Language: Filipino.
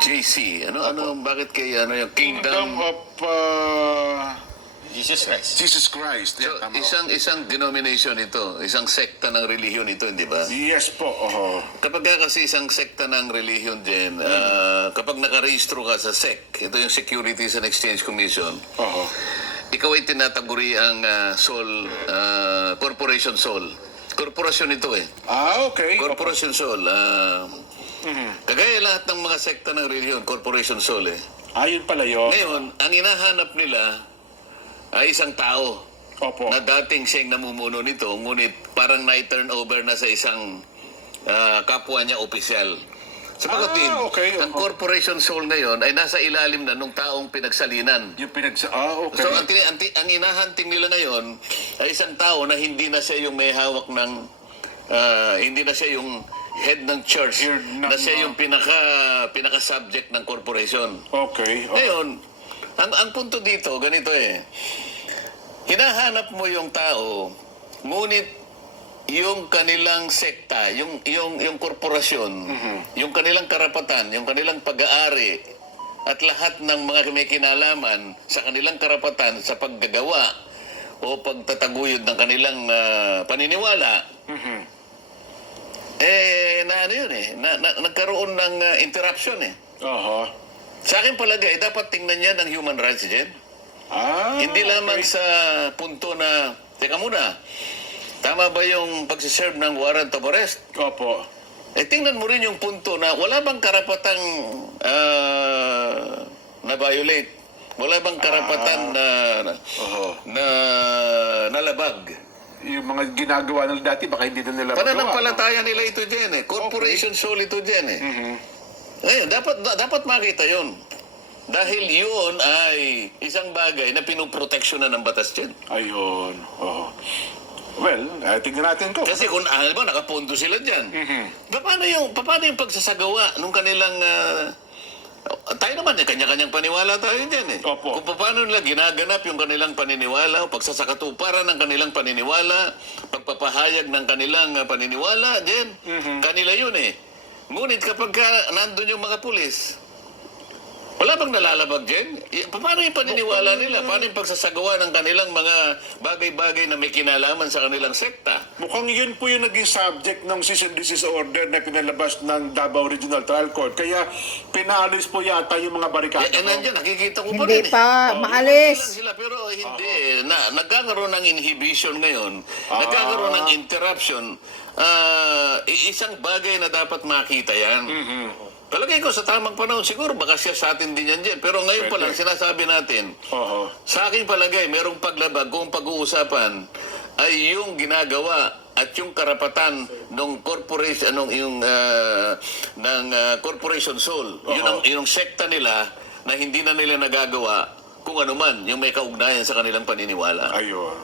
JC. Bakit kay yung Kingdom Kingdom? of Jesus Christ. Jesus Christ. So, Yeah, tama. isang denomination ito, isang sekta ng relihiyon ito, hindi ba? Yes po. Kapag kasi isang sekta ng relihiyon din, kapag nakarehistro ka sa SEC, ito yung Securities and Exchange Commission, ikaw ay tinataguri ang Corporation Sol. Korporasyon ito eh. Okay. Corporation Sol. Kagaya lahat ng mga sekta ng relihiyon, Corporation Sol eh. Yun pala yun. Ngayon, ang hinahanap nila ay isang tao Opo. na dating siyang namumuno nito, ngunit parang na-turn over na sa isang kapwa niya opisyal. Sapagat din, okay. ang Corporation Soul ngayon ay nasa ilalim na nung taong pinagsalinan. Yung okay. So, ang inahanting nila ngayon ay isang tao na hindi na siya yung may hawak ng, hindi na siya yung head ng church, na siya yung pinaka-subject ng corporation. Okay. Ngayon, ang punto dito, ganito eh. Hinahanap mo yung tao, ngunit yung kanilang sekta, yung korporasyon, yung kanilang karapatan, yung kanilang pag-aari, at lahat ng mga may kinalaman sa kanilang karapatan sa paggagawa o pagtataguyod ng kanilang paniniwala, nagkaroon ng interruption eh. Sa akin palagay, dapat tingnan niya ng human rights din. Hindi lamang sa punto na, teka muna, tama ba yung pagsiserve ng warrant of arrest? Opo. Tingnan mo rin yung punto na wala bang karapatang na-violate? Wala bang karapatan na nalabag? Yung mga ginagawa nila dati, baka hindi na nila Pananampalataya nila ito dyan eh. Corporation Soul ito dyan eh. Ngayon, dapat makita yun. Dahil yun ay isang bagay na pinuproteksyonan ng batas dyan. Ayun. Well, tingnan natin ko. Kasi kung alam mo, nakapondo sila dyan. Paano yung pagsasagawa nung kanilang... tayo naman, kanya-kanyang paniwala tayo dyan eh. Opo. Kung paano nila ginaganap yung kanilang paniniwala o pagsasakatuparan ng kanilang paniniwala, pagpapahayag ng kanilang paniniwala, dyan, kanila yun eh. Ngunit kapag nandun yung mga pulis, wala bang nalalabag dyan? Paano yung paniniwala nila? Paano yung pagsasagawa ng kanilang mga bagay-bagay na may kinalaman sa kanilang sekta? Mukhang yun po yung naging subject ng cease and desist order na pinalabas ng Davao Regional Trial Court. Kaya pinaalis po yata yung mga barikada. Nandiyan, nakikita ko pa Hindi rin pa, maalis. Sila, pero hindi. Nagkakaroon ng inhibition ngayon. Nagkakaroon ng interruption. Isang bagay na dapat makita yan. Palagay ko sa tamang panahon, siguro baka siya sa atin din yan dyan. Pero ngayon pa lang, sinasabi natin, sa aking palagay, merong paglabag kung pag-uusapan ay yung ginagawa at yung karapatan ng corporation, ng Corporation Soul. Yung sekta nila na hindi na nila nagagawa kung ano man yung may kaugnayan sa kanilang paniniwala. Ayun.